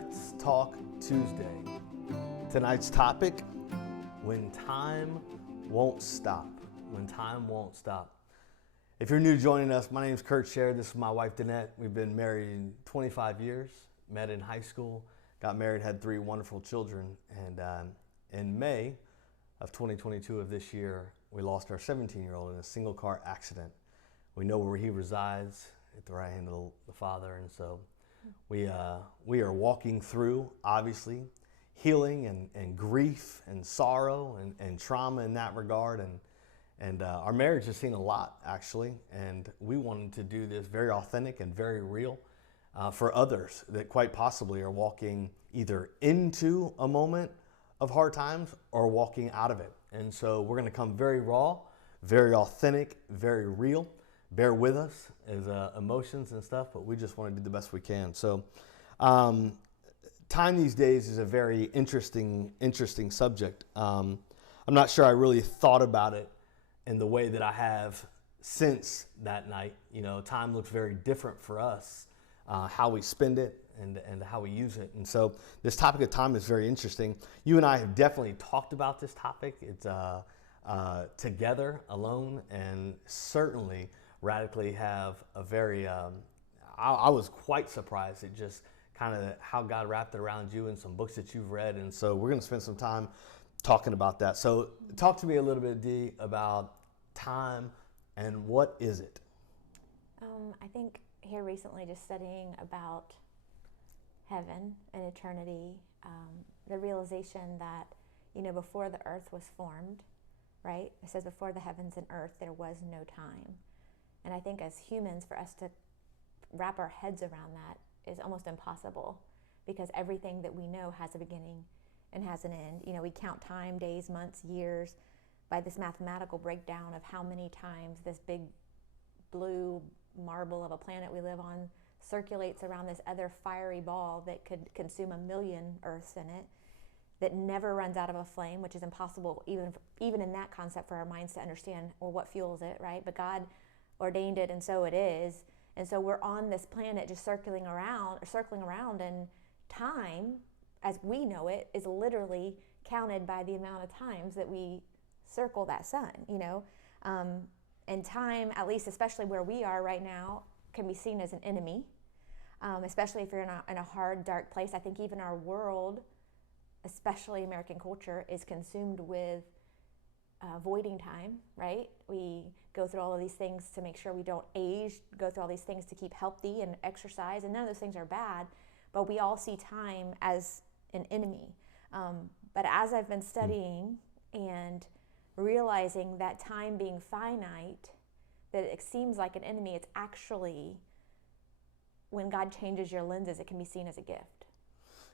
Let's Talk Tuesday. Tonight's topic, when time won't stop. When time won't stop. If you're new joining us, my name is Kurt. This is my wife, Denette. We've been married 25 years, met in high school, got married, had 3 wonderful children, and in May of 2022 of this year, we lost our 17-year-old in a single car accident. We know where he resides, at the right hand of the Father, and so we are walking through, obviously, healing and grief and sorrow and trauma in that regard, and our marriage has seen a lot, actually, and we wanted to do this very authentic and very real for others that quite possibly are walking either into a moment of hard times or walking out of it. And so we're going to come very raw, very authentic, very real. Bear with us as emotions and stuff, but we just want to do the best we can. So time these days is a very interesting subject. I'm not sure I really thought about it in the way that I have since that night. You know, time looks very different for us, how we spend it and how we use it. And so this topic of time is very interesting. You and I have definitely talked about this topic. It's together, alone, and certainly radically have a very, I was quite surprised at just kind of how God wrapped it around you and some books that you've read. And so we're going to spend some time talking about that. So talk to me a little bit, Dee, about time and what is it? I think here recently just studying about heaven and eternity, the realization that, you know, before the earth was formed, right? It says before the heavens and earth, there was no time. And I think as humans, for us to wrap our heads around that is almost impossible, because everything that we know has a beginning and has an end. You know, we count time, days, months, years, by this mathematical breakdown of how many times this big blue marble of a planet we live on circulates around this other fiery ball that could consume 1 million Earths in it, that never runs out of a flame, which is impossible even in that concept for our minds to understand, well, what fuels it, right? But God ordained it, and so it is. And so we're on this planet just circling around, and time, as we know it, is literally counted by the amount of times that we circle that sun, you know? And time, at least especially where we are right now, can be seen as an enemy, especially if you're in a hard, dark place. I think even our world, especially American culture, is consumed with voiding time, right? We go through all of these things to make sure we don't age, go through all these things to keep healthy and exercise, and none of those things are bad, but we all see time as an enemy. But as I've been studying and realizing that time being finite, that it seems like an enemy, it's actually, when God changes your lenses, it can be seen as a gift.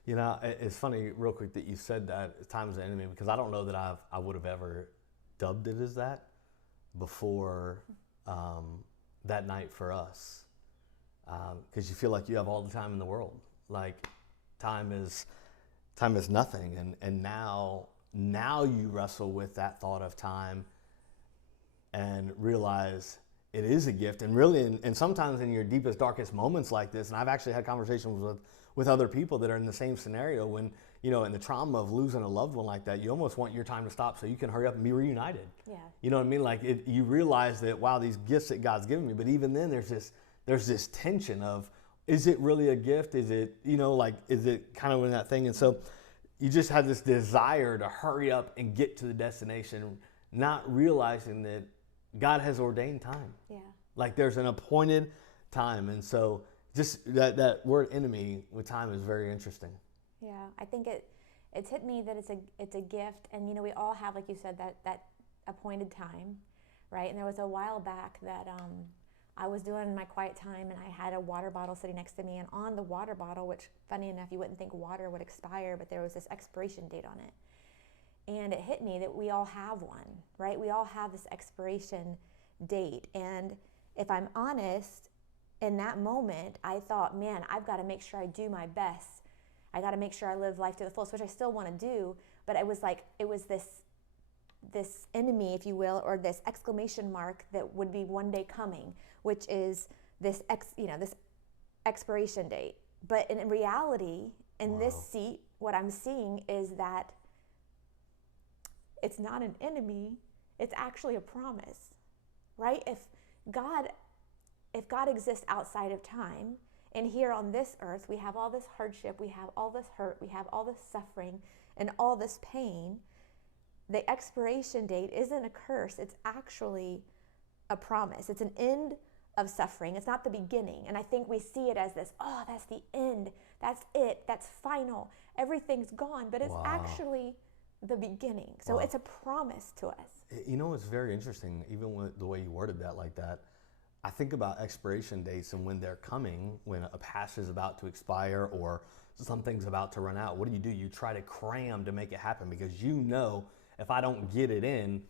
You know, it's funny, real quick, that you said that time is an enemy, because I don't know that I would have ever dubbed it as that before that night for us, because you feel like you have all the time in the world. Like time is nothing, and now you wrestle with that thought of time and realize it is a gift. And really, and sometimes in your deepest, darkest moments like this, and I've actually had conversations with other people that are in the same scenario, when, you know, in the trauma of losing a loved one like that, you almost want your time to stop so you can hurry up and be reunited. Yeah. You know what I mean? Like you realize that, wow, these gifts that God's given me, but even then there's this tension of, is it really a gift? Is it, you know, like, is it kind of in that thing? And so you just have this desire to hurry up and get to the destination, not realizing that God has ordained time. Yeah. Like there's an appointed time. And so just that word enemy with time is very interesting. Yeah, I think it's hit me that it's a gift, and you know, we all have, like you said, that appointed time, right? And there was a while back that I was doing my quiet time, and I had a water bottle sitting next to me, and on the water bottle, which funny enough, you wouldn't think water would expire, but there was this expiration date on it. And it hit me that we all have one, right? We all have this expiration date. And if I'm honest, in that moment, I thought, man, I've got to make sure I do my best. I got to make sure I live life to the fullest, which I still want to do. But it was this enemy, if you will, or this exclamation mark that would be one day coming, which is this expiration date. But in reality, In this seat, what I'm seeing is that it's not an enemy, it's actually a promise, right? If God exists outside of time, and here on this earth, we have all this hardship, we have all this hurt, we have all this suffering, and all this pain, the expiration date isn't a curse, it's actually a promise. It's an end of suffering. It's not the beginning. And I think we see it as this, oh, that's the end. That's it. That's final. Everything's gone. But it's actually the beginning. So it's a promise to us. You know, it's very interesting, even with the way you worded that like that. I think about expiration dates and when they're coming, when a pass is about to expire or something's about to run out. What do? You try to cram to make it happen because you know if I don't get it in,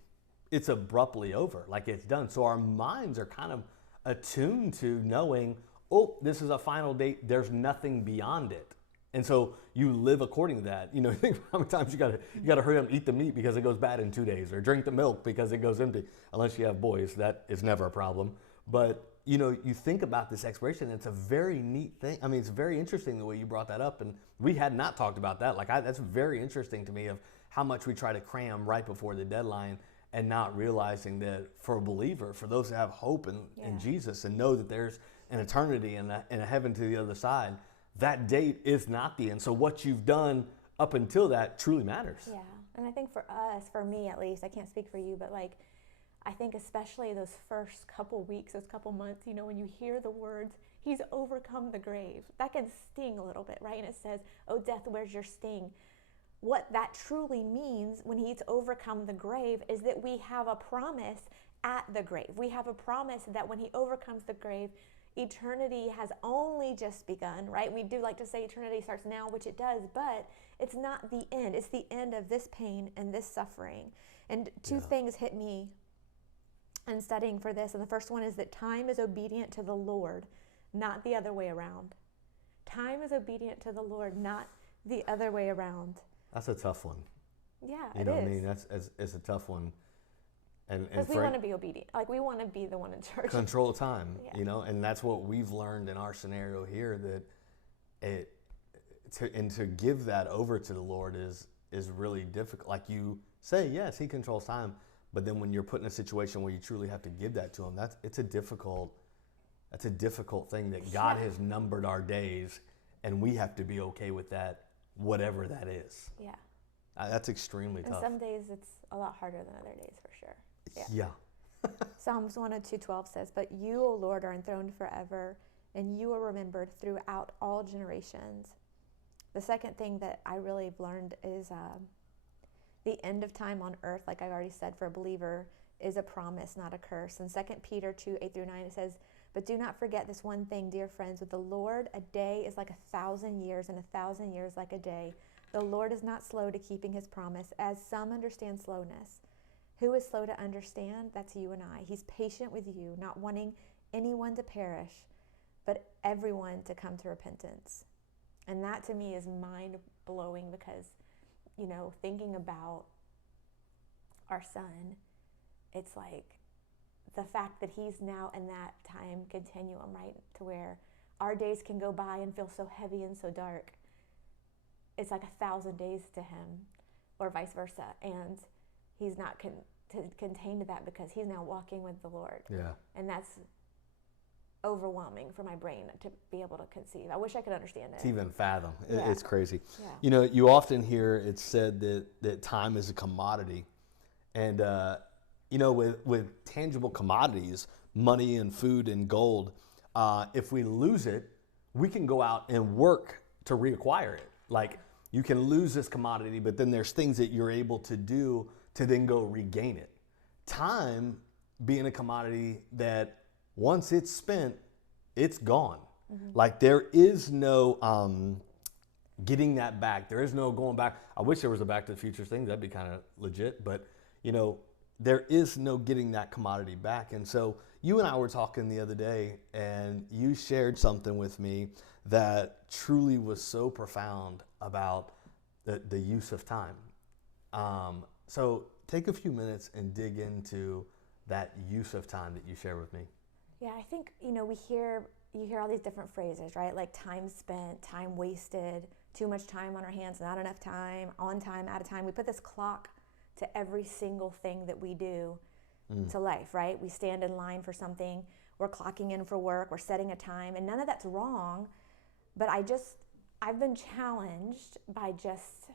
it's abruptly over, like it's done. So our minds are kind of attuned to knowing, oh, this is a final date. There's nothing beyond it. And so you live according to that. You know, think how many times you gotta hurry up and eat the meat because it goes bad in 2 days, or drink the milk because it goes empty. Unless you have boys, that is never a problem. But you know, you think about this expiration, it's a very neat thing. I mean, it's very interesting the way you brought that up, and we had not talked about that. That's very interesting to me of how much we try to cram right before the deadline, and not realizing that for a believer, for those that have hope in Jesus and know that there's an eternity and a heaven to the other side, that date is not the end. So what you've done up until that truly matters. Yeah, and I think for us, for me at least, I can't speak for you, but like, I think especially those first couple weeks, those couple months, you know, when you hear the words, he's overcome the grave, that can sting a little bit, right? And it says, oh, death, where's your sting? What that truly means when he's overcome the grave is that we have a promise at the grave. We have a promise that when he overcomes the grave, eternity has only just begun, right? We do like to say eternity starts now, which it does, but it's not the end. It's the end of this pain and this suffering. And two things hit me in studying for this. And the first one is that time is obedient to the Lord, not the other way around. Time is obedient to the Lord, not the other way around. That's a tough one. Yeah, you know what I mean? It's a tough one. And because we want to be obedient. Like, we want to be the one in charge. Control time, you know, and that's what we've learned in our scenario here, that to give that over to the Lord is really difficult. Like you say, yes, he controls time, but then when you're put in a situation where you truly have to give that to him, it's a difficult thing that God has numbered our days, and we have to be okay with that, whatever that is. Yeah. That's extremely tough. And some days it's a lot harder than other days, for sure. Yeah. Psalms 102:12 says, "But you, O Lord, are enthroned forever, and you are remembered throughout all generations." The second thing that I really have learned is the end of time on earth, like I've already said, for a believer, is a promise, not a curse. In 2 Peter 2:8-9, it says, "But do not forget this one thing, dear friends. With the Lord, a day is like 1,000 years, and 1,000 years like a day. The Lord is not slow to keeping his promise, as some understand slowness. Who is slow to understand? That's you and I. He's patient with you, not wanting anyone to perish, but everyone to come to repentance." And that to me is mind-blowing because, you know, thinking about our son, it's like the fact that he's now in that time continuum, right? To where our days can go by and feel so heavy and so dark. It's like 1,000 days to him, or vice versa. And he's not contained to that because he's now walking with the Lord. Yeah. And that's overwhelming for my brain to be able to conceive. I wish I could understand it. To even fathom. It's crazy. Yeah. You know, you often hear it said that time is a commodity. And, you know, with tangible commodities, money and food and gold, if we lose it, we can go out and work to reacquire it. Like, you can lose this commodity, but then there's things that you're able to do to then go regain it. Time being a commodity that once it's spent, it's gone. Mm-hmm. Like, there is no getting that back. There is no going back. I wish there was a Back to the Future thing. That'd be kind of legit. But, you know, there is no getting that commodity back. And so you and I were talking the other day, and you shared something with me that truly was so profound about the use of time. So take a few minutes and dig into that use of time that you shared with me. Yeah, I think, you know, you hear all these different phrases, right? Like time spent, time wasted, too much time on our hands, not enough time, on time, out of time. We put this clock to every single thing that we do to life, right? We stand in line for something, we're clocking in for work, we're setting a time, and none of that's wrong. But I've been challenged by just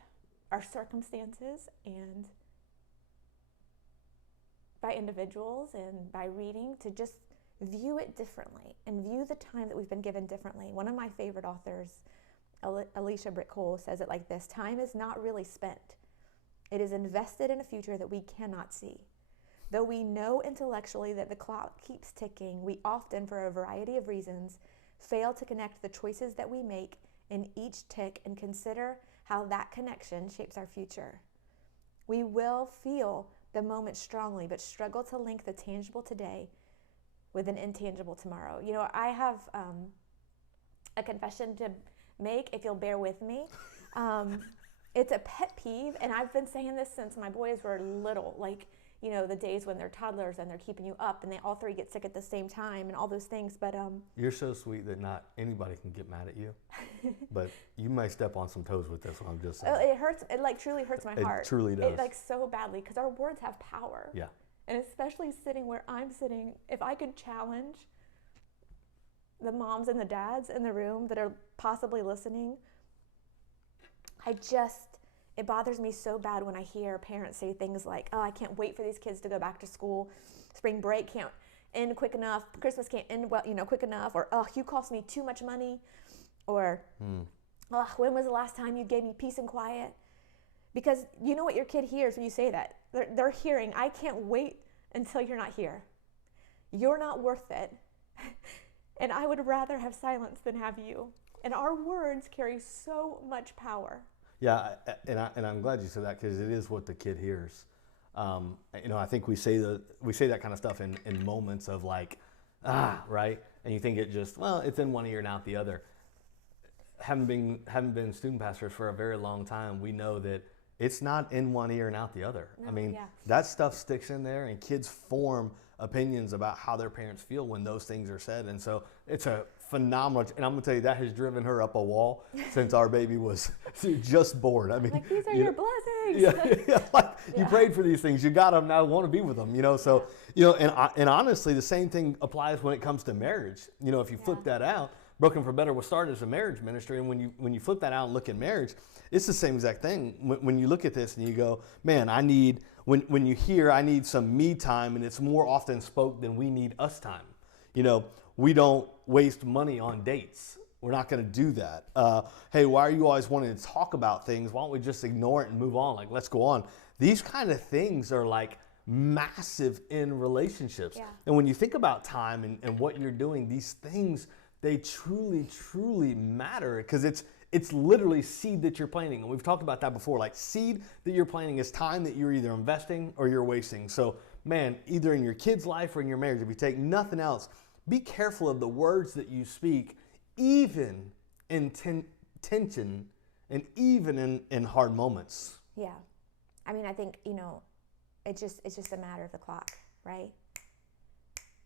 our circumstances and by individuals and by reading to just view it differently and view the time that we've been given differently. One of my favorite authors, Alicia Britt Cole, says it like this: time is not really spent. It is invested in a future that we cannot see. Though we know intellectually that the clock keeps ticking, we often, for a variety of reasons, fail to connect the choices that we make in each tick and consider how that connection shapes our future. We will feel the moment strongly, but struggle to link the tangible today with an intangible tomorrow. You know, I have a confession to make, if you'll bear with me. It's a pet peeve, and I've been saying this since my boys were little, like, you know, the days when they're toddlers and they're keeping you up and they all three get sick at the same time and all those things. But you're so sweet that not anybody can get mad at you. But you may step on some toes with this one, I'm just saying. It hurts. It like truly hurts my heart. It truly does. It like so badly, because our words have power. Yeah. And especially sitting where I'm sitting, if I could challenge the moms and the dads in the room that are possibly listening, it bothers me so bad when I hear parents say things like, oh, I can't wait for these kids to go back to school. Spring break can't end quick enough. Christmas can't end quick enough. Or, oh, you cost me too much money. Or, oh, when was the last time you gave me peace and quiet? Because you know what your kid hears when you say that. They're hearing, I can't wait until you're not here. You're not worth it. And I would rather have silence than have you. And our words carry so much power. Yeah, and I'm glad you said that, because it is what the kid hears. You know, I think we say that kind of stuff in moments of like, right? And you think it just, well, it's in one ear and out the other. Having been student pastors for a very long time, we know that it's not in one ear and out the other. No, I mean, yeah. That stuff sticks in there, and kids form opinions about how their parents feel when those things are said. And so it's a phenomenal, and I'm gonna tell you, that has driven her up a wall since our baby was just born. I mean, like, these are your blessings. You prayed for these things, you got them, now want to be with them, you know. So, you know, and honestly, the same thing applies when it comes to marriage. You know, if you flip that out, Broken for Better was started as a marriage ministry, and when you flip that out and look at marriage, it's the same exact thing. When you look at this and you go, man, I need, when you hear I need some me time, and it's more often spoke than we need us time. You know, we don't waste money on dates. We're not going to do that. Hey, why are you always wanting to talk about things? Why don't we just ignore it and move on? Like, let's go on. These kind of things are like massive in relationships. Yeah. And when you think about time and what you're doing, these things, they truly, truly matter, because it's literally seed that you're planting. And we've talked about that before. Like, seed that you're planting is time that you're either investing or you're wasting. So, man, either in your kid's life or in your marriage, if you take nothing else, be careful of the words that you speak, even in tension and even in hard moments. Yeah. I mean, I think, you know, it's just a matter of the clock, right?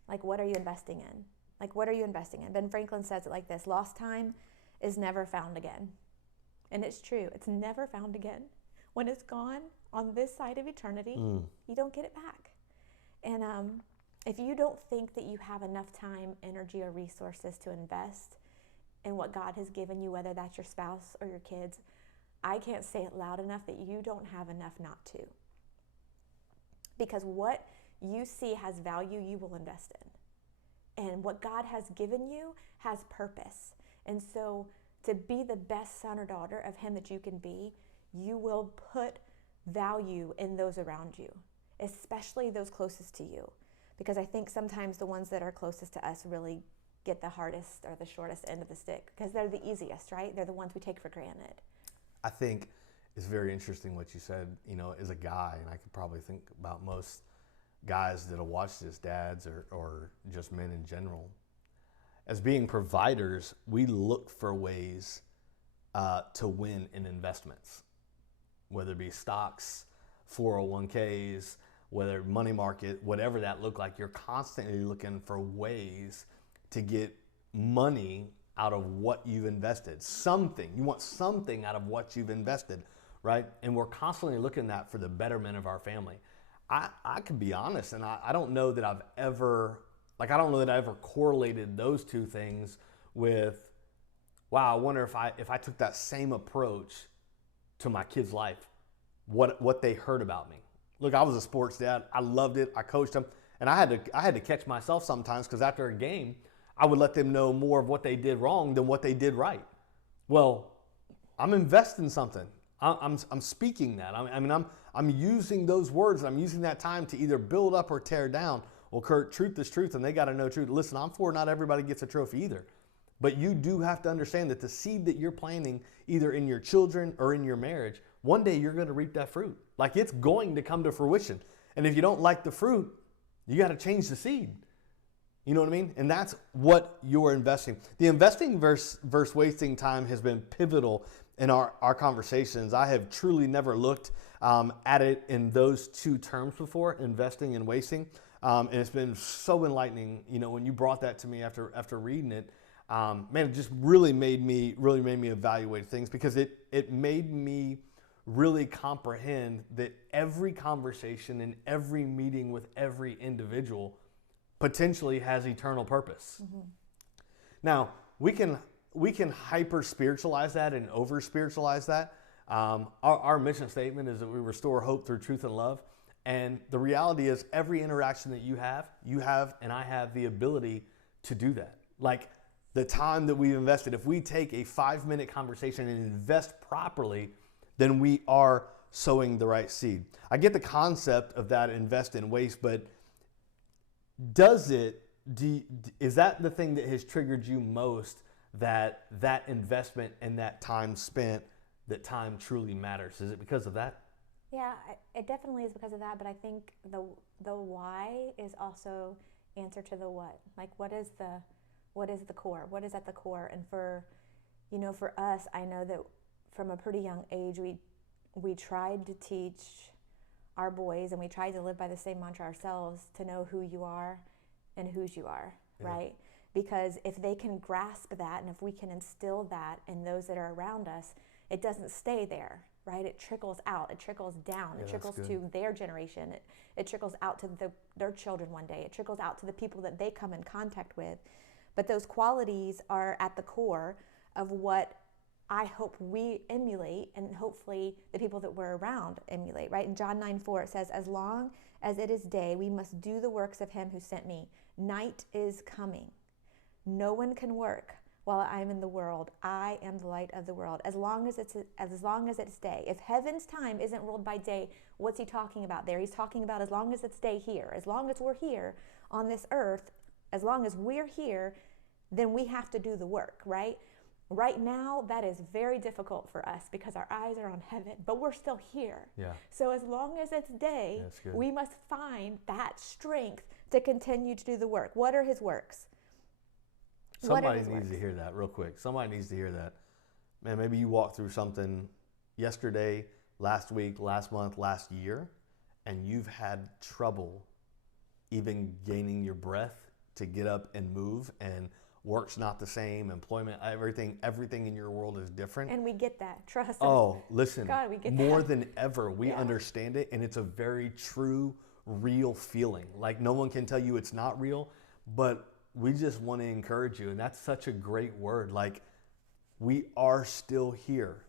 Like, what are you investing in? Like, what are you investing in? Ben Franklin says it like this: lost time is never found again. And it's true. It's never found again. When it's gone on this side of eternity, you don't get it back. And if you don't think that you have enough time, energy, or resources to invest in what God has given you, whether that's your spouse or your kids, I can't say it loud enough that you don't have enough not to. Because what you see has value, you will invest in. And what God has given you has purpose. And so to be the best son or daughter of Him that you can be, you will put value in those around you, especially those closest to you. Because I think sometimes the ones that are closest to us really get the hardest or the shortest end of the stick, because they're the easiest, right? They're the ones we take for granted. I think it's very interesting what you said, you know, as a guy, and I could probably think about most guys that have watched this, dads or just men in general. As being providers, we look for ways to win in investments, whether it be stocks, 401ks, whether money market, whatever that look like. You're constantly looking for ways to get money out of what you've invested. Something. You want something out of what you've invested, right? And we're constantly looking at that for the betterment of our family. I can be honest, and I don't know that I've ever, I ever correlated those two things with, wow, I wonder if I took that same approach to my kid's life, what they heard about me. Look, I was a sports dad. I loved it. I coached them, and I had to catch myself sometimes, because after a game, I would let them know more of what they did wrong than what they did right. Well, I'm investing something. I'm speaking that. I'm using those words. I'm using that time to either build up or tear down. Well, Kurt, truth is truth, and they got to know truth. Listen, I'm for not everybody gets a trophy either. But you do have to understand that the seed that you're planting, either in your children or in your marriage, one day you're going to reap that fruit. Like, it's going to come to fruition. And if you don't like the fruit, you got to change the seed. You know what I mean? And that's what you're investing. The investing versus wasting time has been pivotal in our conversations. I have truly never looked at it in those two terms before, investing and wasting. And it's been so enlightening, when you brought that to me after reading it. Man, it just really made me evaluate things, because it made me really comprehend that every conversation and every meeting with every individual potentially has eternal purpose. Mm-hmm. Now, we can hyper spiritualize that and over spiritualize that. Our mission statement is that we restore hope through truth and love. And the reality is, every interaction that you have, and I have the ability to do that. Like, the time that we've invested, if we take a 5-minute conversation and invest properly, then we are sowing the right seed. I get the concept of that invest and waste, but is that the thing that has triggered you most, that investment and that time spent, that time truly matters? Is it because of that? Yeah, it definitely is because of that, but I think the why is also answer to the what. Like, what is the core? What is at the core? And for us, I know that from a pretty young age, we tried to teach our boys, and we tried to live by the same mantra ourselves, to know who you are and whose you are, yeah. Right? Because if they can grasp that, and if we can instill that in those that are around us, it doesn't stay there, right? It trickles out, it trickles down, yeah, it trickles to their generation, it trickles out to their children one day, it trickles out to the people that they come in contact with. But those qualities are at the core of what I hope we emulate, and hopefully the people that we're around emulate, right? In John 9:4, it says, "As long as it is day, we must do the works of him who sent me. Night is coming. No one can work while I am in the world. I am the light of the world." As long as it's day. If heaven's time isn't ruled by day, what's he talking about there? He's talking about as long as it's day here. As long as we're here on this earth, as long as we're here, then we have to do the work, right? Right now, that is very difficult for us because our eyes are on heaven, but we're still here. Yeah. So as long as it's day, we must find that strength to continue to do the work. What are his works? Somebody needs to hear that real quick. Somebody needs to hear that. Man, maybe you walked through something yesterday, last week, last month, last year, and you've had trouble even gaining your breath to get up and move, and work's not the same, employment, everything in your world is different. And we get that, trust us. Oh, listen, God, we get more that. than ever, we understand it, and it's a very true, real feeling. Like, no one can tell you it's not real, but we just want to encourage you, and that's such a great word. Like, we are still here,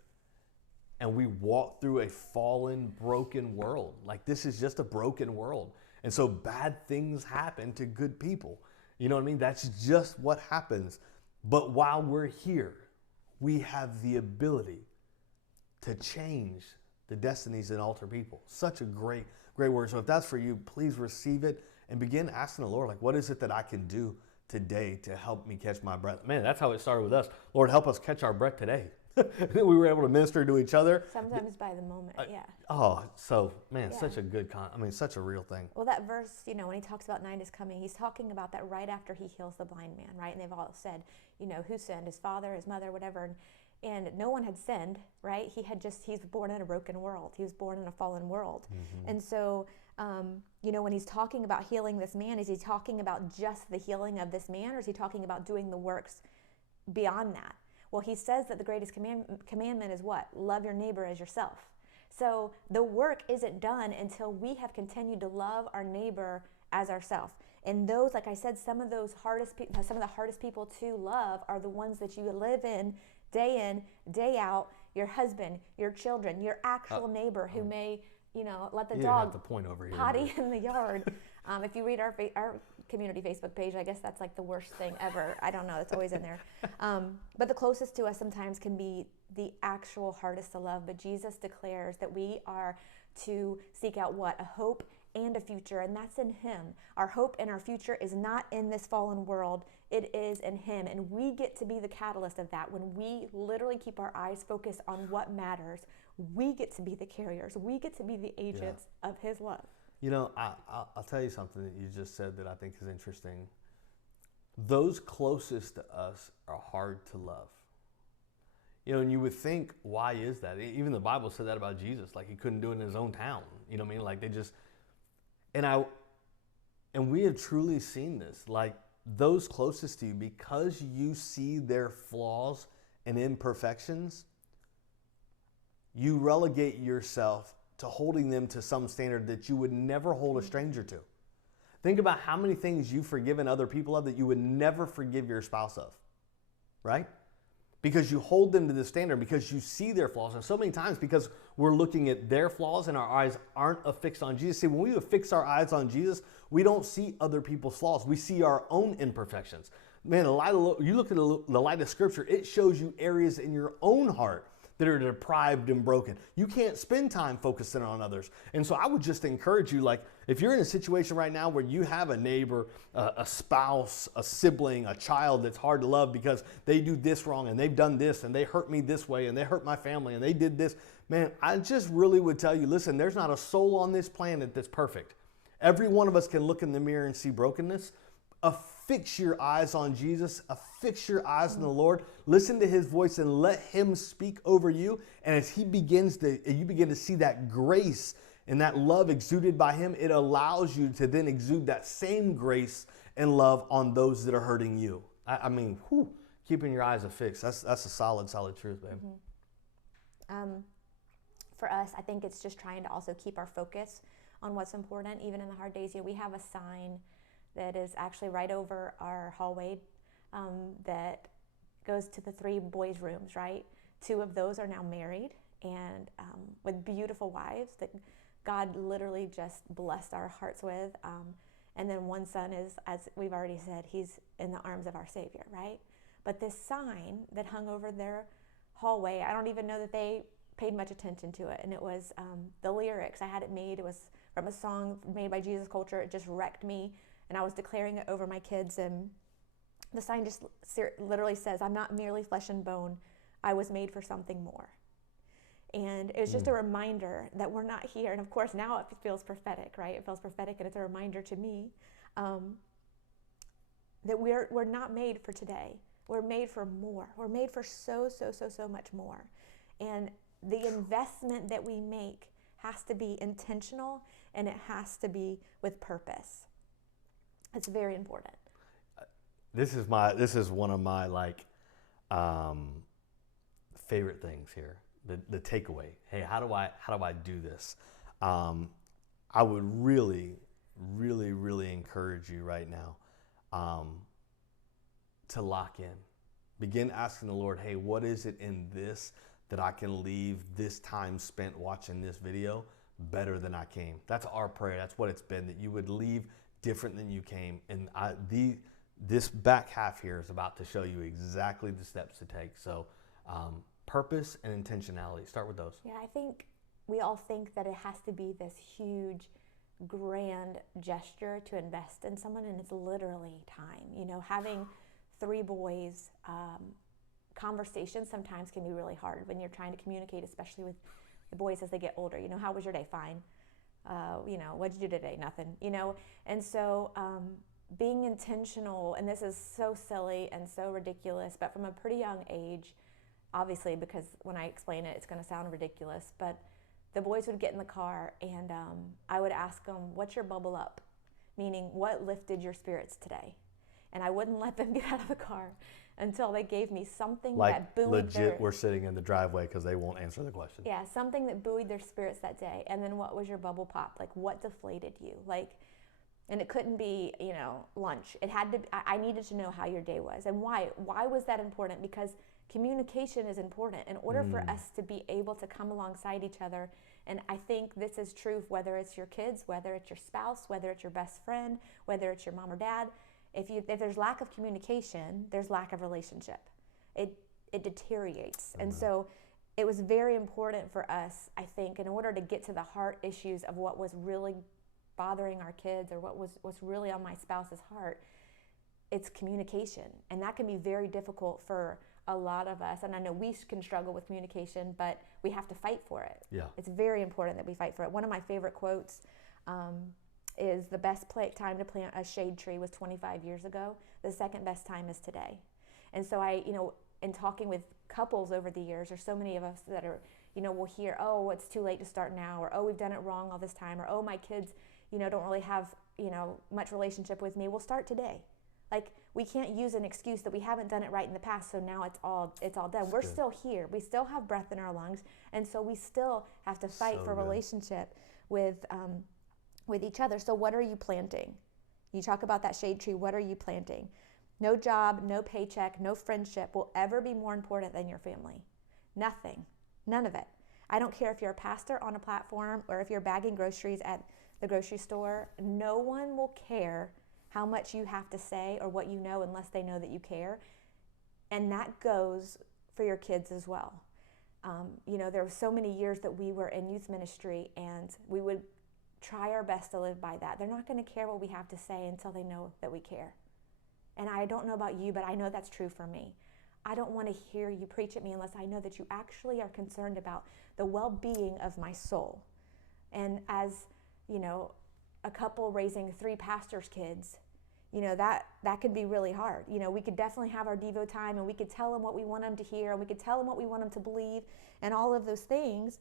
and we walk through a fallen, broken world. Like, this is just a broken world, and so bad things happen to good people. You know what I mean? That's just what happens. But while we're here, we have the ability to change the destinies and alter people. Such a great word. So if that's for you, please receive it and begin asking the Lord, like, what is it that I can do today to help me catch my breath? Man, that's how it started with us. Lord, help us catch our breath today. We were able to minister to each other. Sometimes by the moment, yeah. Such a good, such a real thing. Well, that verse, when he talks about night is coming, he's talking about that right after he heals the blind man, right? And they've all said, who sinned? His father, his mother, whatever. And no one had sinned, right? He's born in a broken world. He was born in a fallen world. Mm-hmm. And so, when he's talking about healing this man, is he talking about just the healing of this man, or is he talking about doing the works beyond that? Well, he says that the greatest commandment is what? Love your neighbor as yourself. So the work isn't done until we have continued to love our neighbor as ourselves. And those, like I said, some of the hardest people to love are the ones that you live in, day out, your husband, your children, your actual neighbor who may, let the dog the point over here, potty in the yard. If you read our community Facebook page, I guess that's like the worst thing ever. I don't know, it's always in there. But the closest to us sometimes can be the actual hardest to love. But Jesus declares that we are to seek out what? A hope and a future, and that's in him. Our hope and our future is not in this fallen world, it is in him. And we get to be the catalyst of that. When we literally keep our eyes focused on what matters, we get to be the carriers. We get to be the agents of his love. I'll tell you something that you just said that I think is interesting. Those closest to us are hard to love. And you would think, why is that? Even the Bible said that about Jesus, like he couldn't do it in his own town. You know what I mean? Like they just, and we have truly seen this, like those closest to you, because you see their flaws and imperfections, you relegate yourself to holding them to some standard that you would never hold a stranger to. Think about how many things you've forgiven other people of that you would never forgive your spouse of, right? Because you hold them to the standard, because you see their flaws. And so many times, because we're looking at their flaws and our eyes aren't affixed on Jesus. See, when we affix our eyes on Jesus, we don't see other people's flaws. We see our own imperfections. Man, you look at the light of Scripture, it shows you areas in your own heart that are deprived and broken. You can't spend time focusing on others. And so I would just encourage you, like, if you're in a situation right now where you have a neighbor, a spouse, a sibling, a child that's hard to love because they do this wrong and they've done this and they hurt me this way and they hurt my family and they did this, man, I just really would tell you, listen, there's not a soul on this planet that's perfect. Every one of us can look in the mirror and see brokenness. Affix your eyes on Jesus. Affix your eyes on the Lord. Listen to his voice and let him speak over you. And as you begin to see that grace and that love exuded by him, it allows you to then exude that same grace and love on those that are hurting you. I mean, keeping your eyes affixed. That's a solid truth, babe. Mm-hmm. For us, I think it's just trying to also keep our focus on what's important, even in the hard days. We have a sign that is actually right over our hallway that goes to the 3 boys' rooms, right? 2 of those are now married and with beautiful wives that God literally just blessed our hearts with. And then one son is, as we've already said, he's in the arms of our Savior, right? But this sign that hung over their hallway, I don't even know that they paid much attention to it. And it was the lyrics. I had it made. It was from a song made by Jesus Culture. It just wrecked me. And I was declaring it over my kids. And the sign just literally says, "I'm not merely flesh and bone. I was made for something more." And it was just a reminder that we're not here. And of course, now it feels prophetic, right? It feels prophetic, and it's a reminder to me that we're not made for today. We're made for more. We're made for so much more. And the investment that we make has to be intentional, and it has to be with purpose. It's very important. This is one of my favorite things here. The takeaway. Hey, how do I do this? I would really encourage you right now to lock in. Begin asking the Lord, hey, what is it in this that I can leave this time spent watching this video better than I came? That's our prayer. That's what it's been, that you would leave different than you came. And this back half here is about to show you exactly the steps to take. So purpose and intentionality. Start with those. Yeah, I think we all think that it has to be this huge, grand gesture to invest in someone, and it's literally time. Having 3 boys, conversations sometimes can be really hard when you're trying to communicate, especially with the boys as they get older. How was your day? Fine. What'd you do today? Nothing. And so being intentional, and this is so silly and so ridiculous, but from a pretty young age, obviously, because when I explain it, it's going to sound ridiculous, but the boys would get in the car and I would ask them, what's your bubble up? Meaning, what lifted your spirits today? And I wouldn't let them get out of the car until they gave me something Like that buoyed legit, we're sitting in the driveway because they won't answer the question. Yeah, something that buoyed their spirits that day. And then what was your bubble pop? Like, what deflated you? Like, and it couldn't be, lunch. It had to. I needed to know how your day was and why. Why was that important? Because communication is important in order for us to be able to come alongside each other. And I think this is true whether it's your kids, whether it's your spouse, whether it's your best friend, whether it's your mom or dad. If there's lack of communication, there's lack of relationship. It deteriorates. And so it was very important for us, I think, in order to get to the heart issues of what was really bothering our kids or what's really on my spouse's heart. It's communication. And that can be very difficult for a lot of us. And I know we can struggle with communication, but we have to fight for it. Yeah. It's very important that we fight for it. One of my favorite quotes is the best time to plant a shade tree was 25 years ago. The second best time is today. And so in talking with couples over the years, there's so many of us that are, we'll hear, oh, it's too late to start now, or oh, we've done it wrong all this time, or oh, my kids, don't really have, much relationship with me. We'll start today. Like, we can't use an excuse that we haven't done it right in the past, so now it's all done. We're still here. We still have breath in our lungs, and so we still have to fight for relationship with each other. So what are you planting? You talk about that shade tree. What are you planting? No job, no paycheck, no friendship will ever be more important than your family. Nothing. None of it. I don't care if you're a pastor on a platform or if you're bagging groceries at the grocery store. No one will care how much you have to say or what you know unless they know that you care. And that goes for your kids as well. There were so many years that we were in youth ministry and we would try our best to live by that. They're not going to care what we have to say until they know that we care. And I don't know about you, but I know that's true for me. I don't want to hear you preach at me unless I know that you actually are concerned about the well-being of my soul. And as, a couple raising 3 pastors' kids, that could be really hard. We could definitely have our Devo time and we could tell them what we want them to hear and we could tell them what we want them to believe and all of those things.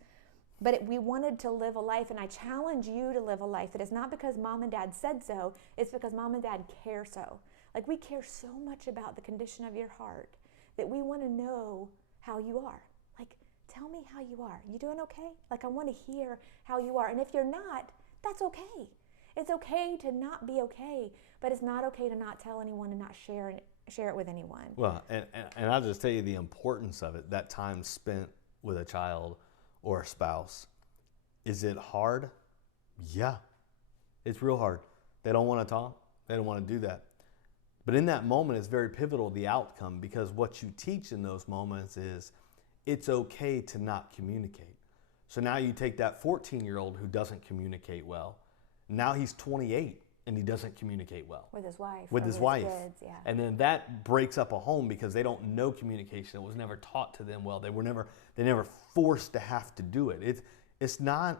But we wanted to live a life, and I challenge you to live a life that is not because mom and dad said so, it's because mom and dad care so. Like, we care so much about the condition of your heart that we want to know how you are. Like, tell me how you are. You doing okay? Like, I want to hear how you are. And if you're not, that's okay. It's okay to not be okay, but it's not okay to not tell anyone and not share it with anyone. Well, and I'll just tell you the importance of it, that time spent with a child or a spouse. Is it hard? Yeah, it's real hard. They don't want to talk. They don't want to do that. But in that moment, it's very pivotal, the outcome, because what you teach in those moments is it's okay to not communicate. So now you take that 14-year-old who doesn't communicate well. Now he's 28 and he doesn't communicate well. With his wife. With his wife. Kids, yeah. And then that breaks up a home because they don't know communication. It was never taught to them well. They never forced to have to do it. It's not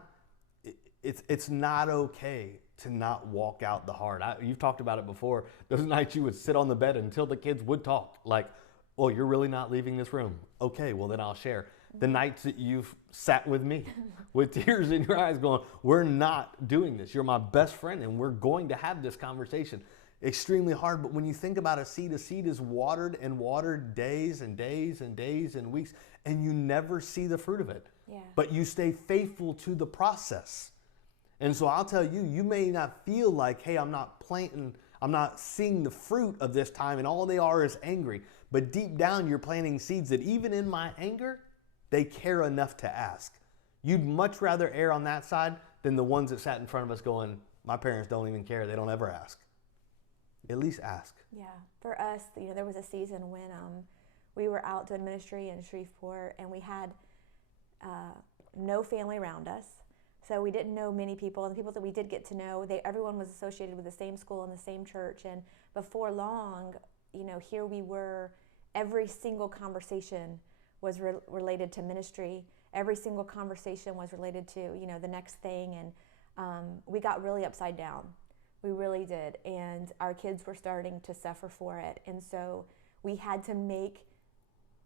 okay to not walk out the heart. You've talked about it before. Those nights you would sit on the bed until the kids would talk. Like, oh, you're really not leaving this room. Okay, well then I'll share. The nights that you've sat with me with tears in your eyes going, we're not doing this. You're my best friend and we're going to have this conversation. Extremely hard, but when you think about a seed is watered and watered days and days and days and weeks, and you never see the fruit of it. Yeah. But you stay faithful to the process. And so I'll tell you, you may not feel like, hey, I'm not seeing the fruit of this time and all they are is angry. But deep down, you're planting seeds that even in my anger, they care enough to ask. You'd much rather err on that side than the ones that sat in front of us going, my parents don't even care. They don't ever ask. At least ask. Yeah. For us, there was a season when we were out doing ministry in Shreveport and we had no family around us. So we didn't know many people, and the people that we did get to know, everyone was associated with the same school and the same church. And before long, here we were, every single conversation was related to ministry. Every single conversation was related to, the next thing. And we got really upside down. We really did. And our kids were starting to suffer for it. And so we had to make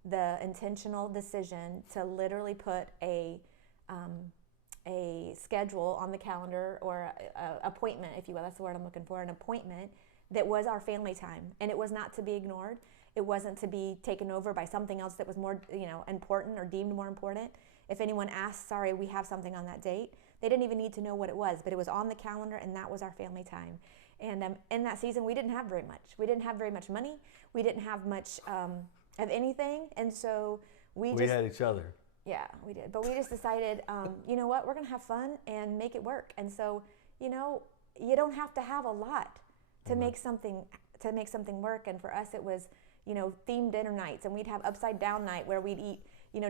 the intentional decision to literally put a schedule on the calendar, or a appointment, if you will. That's the word I'm looking for, an appointment that was our family time. And it was not to be ignored. It wasn't to be taken over by something else that was more, important or deemed more important. If anyone asked, sorry, we have something on that date, they didn't even need to know what it was, but it was on the calendar, and that was our family time. And in that season, we didn't have very much. We didn't have very much money. We didn't have much of anything. And so we had each other. Yeah, we did. But we just decided, you know what, we're going to have fun and make it work. And so, you don't have to have a lot to make something work. And for us, it was, themed dinner nights, and we'd have upside down night where we'd eat,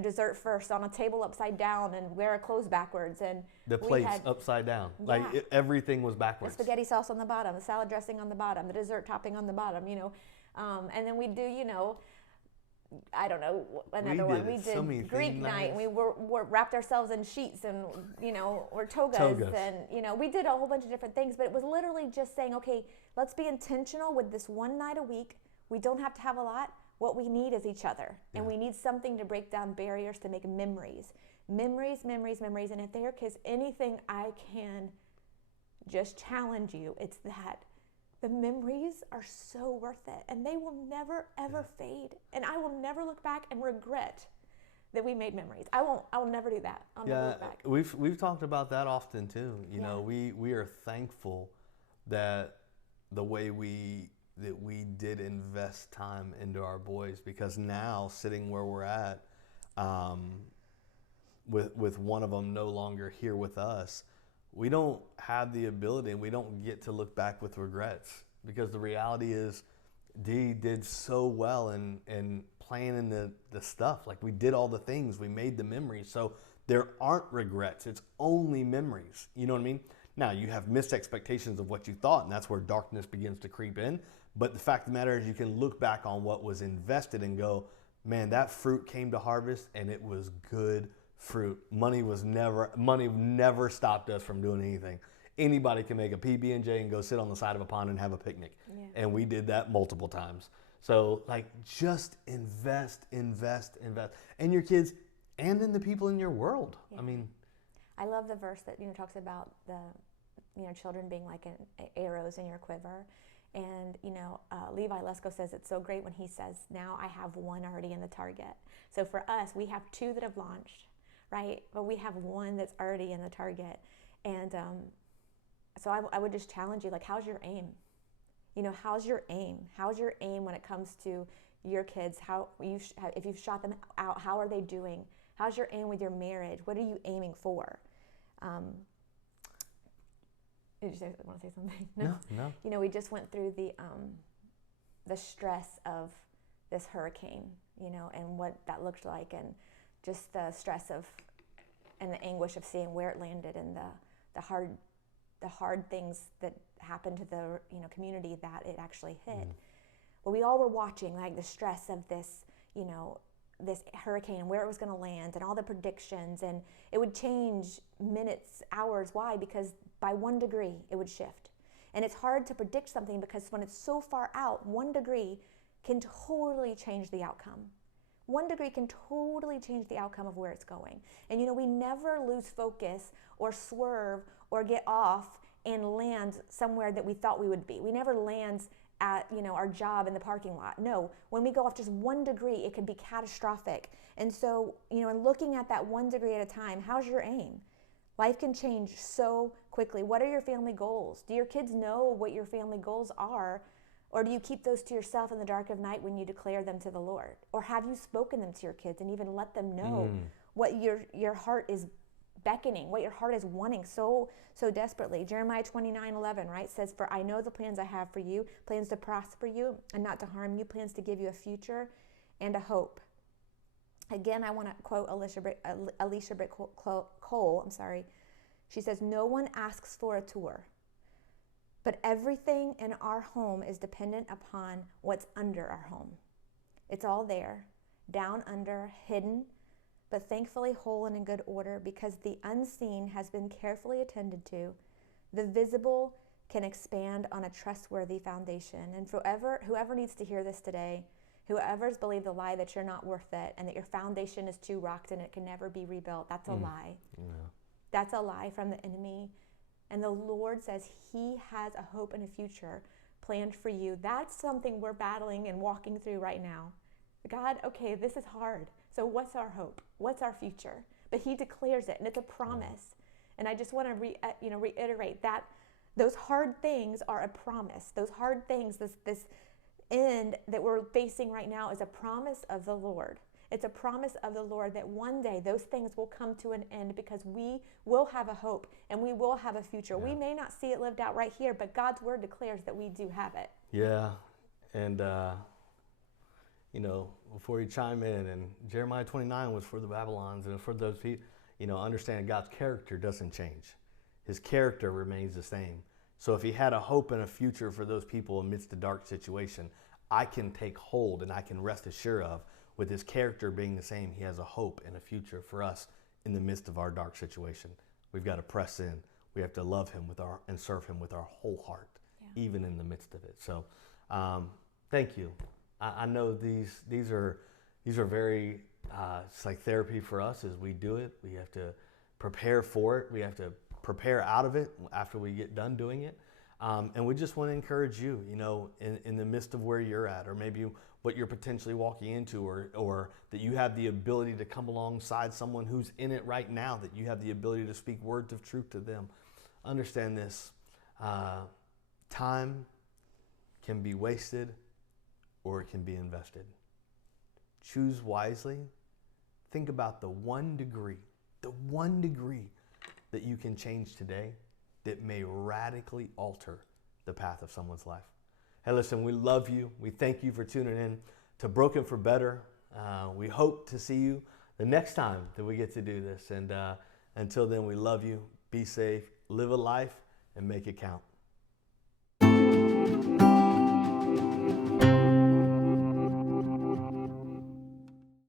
dessert first on a table upside down and wear our clothes backwards. And the plates upside down. Yeah. Like everything was backwards. The spaghetti sauce on the bottom, the salad dressing on the bottom, the dessert topping on the bottom, and then we'd do, I don't know, another one. We did Greek night, and we wrapped ourselves in sheets and, or togas. And, we did a whole bunch of different things, but it was literally just saying, okay, let's be intentional with this one night a week. We don't have to have a lot. What we need is each other. And we need something to break down barriers, to make memories. Memories. And if there is anything I can just challenge you, it's that. The memories are so worth it, and they will never, ever fade. And I will never look back and regret that we made memories. I will never do that. I'll never look back. We've talked about that often too. We are thankful that the way we did invest time into our boys, because now sitting where we're at, with one of them no longer here with us, we don't have the ability, and we don't get to look back with regrets, because the reality is Dee did so well in planning the stuff. Like, we did all the things, we made the memories. So there aren't regrets. It's only memories. You know what I mean? Now, you have missed expectations of what you thought, and that's where darkness begins to creep in. But the fact of the matter is, you can look back on what was invested and go, man, that fruit came to harvest, and it was good fruit. Money never stopped us from doing anything. Anybody can make a PB&J and go sit on the side of a pond and have a picnic. Yeah. And we did that multiple times. So, just invest in your kids and in the people in your world. Yeah. I love the verse that, talks about the, children being like arrows in your quiver. And, Levi Lesko says it's so great when he says, now I have one already in the target. So for us, we have two that have launched, right? But we have one that's already in the target. And so I would just challenge you, how's your aim? How's your aim? How's your aim when it comes to your kids? If you've shot them out, how are they doing? How's your aim with your marriage? What are you aiming for? Did you want to say something? No. We just went through the stress of this hurricane, and what that looked like, and just the stress of and the anguish of seeing where it landed, and the hard things that happened to the community that it actually hit. Well, we all were watching the stress of this, this hurricane and where it was going to land and all the predictions, and it would change minutes, hours. Why? Because by 1 degree it would shift. And it's hard to predict something, because when it's so far out, 1 degree can totally change the outcome. 1 degree can totally change the outcome of where it's going. And we never lose focus or swerve or get off and land somewhere that we thought we would be. We never land at our job in the parking lot. No, when we go off just 1 degree, it can be catastrophic. And so, in looking at that 1 degree at a time, how's your aim? Life can change so quickly. What are your family goals? Do your kids know what your family goals are? Or do you keep those to yourself in the dark of night when you declare them to the Lord? Or have you spoken them to your kids and even let them know what your heart is beckoning, what your heart is wanting so desperately? Jeremiah 29:11, right, says, "For I know the plans I have for you, plans to prosper you and not to harm you, plans to give you a future and a hope." Again, I want to quote Alicia Britt Cole. She says, "No one asks for a tour, but everything in our home is dependent upon what's under our home. It's all there, down under, hidden, but thankfully whole and in good order, because the unseen has been carefully attended to. The visible can expand on a trustworthy foundation." And whoever needs to hear this today, whoever's believed the lie that you're not worth it and that your foundation is too rocked and it can never be rebuilt, that's a lie. Yeah. That's a lie from the enemy. And the Lord says He has a hope and a future planned for you. That's something we're battling and walking through right now. God, okay, this is hard. So what's our hope? What's our future? But he declares it, and it's a promise. And I just want to reiterate that those hard things are a promise. Those hard things, this end that we're facing right now is a promise of the Lord. It's a promise of the Lord that one day those things will come to an end because we will have a hope and we will have a future. Yeah. We may not see it lived out right here, but God's word declares that we do have it. Yeah. And, before you chime in, and Jeremiah 29 was for the Babylons and for those people, understand God's character doesn't change. His character remains the same. So if he had a hope and a future for those people amidst a dark situation, I can take hold and I can rest assured of, with his character being the same, he has a hope and a future for us in the midst of our dark situation. We've got to press in. We have to love him and serve him with our whole heart, even in the midst of it. So thank you. I know these are very, it's like therapy for us as we do it. We have to prepare for it. We have to prepare out of it after we get done doing it. And we just want to encourage you, in the midst of where you're at, or maybe what you're potentially walking into, or that you have the ability to come alongside someone who's in it right now, that you have the ability to speak words of truth to them. Understand this, time can be wasted or it can be invested. Choose wisely. Think about the 1 degree that you can change today that may radically alter the path of someone's life. Hey, listen, we love you. We thank you for tuning in to Broken for Better. We hope to see you the next time that we get to do this. And until then, we love you. Be safe, live a life, and make it count.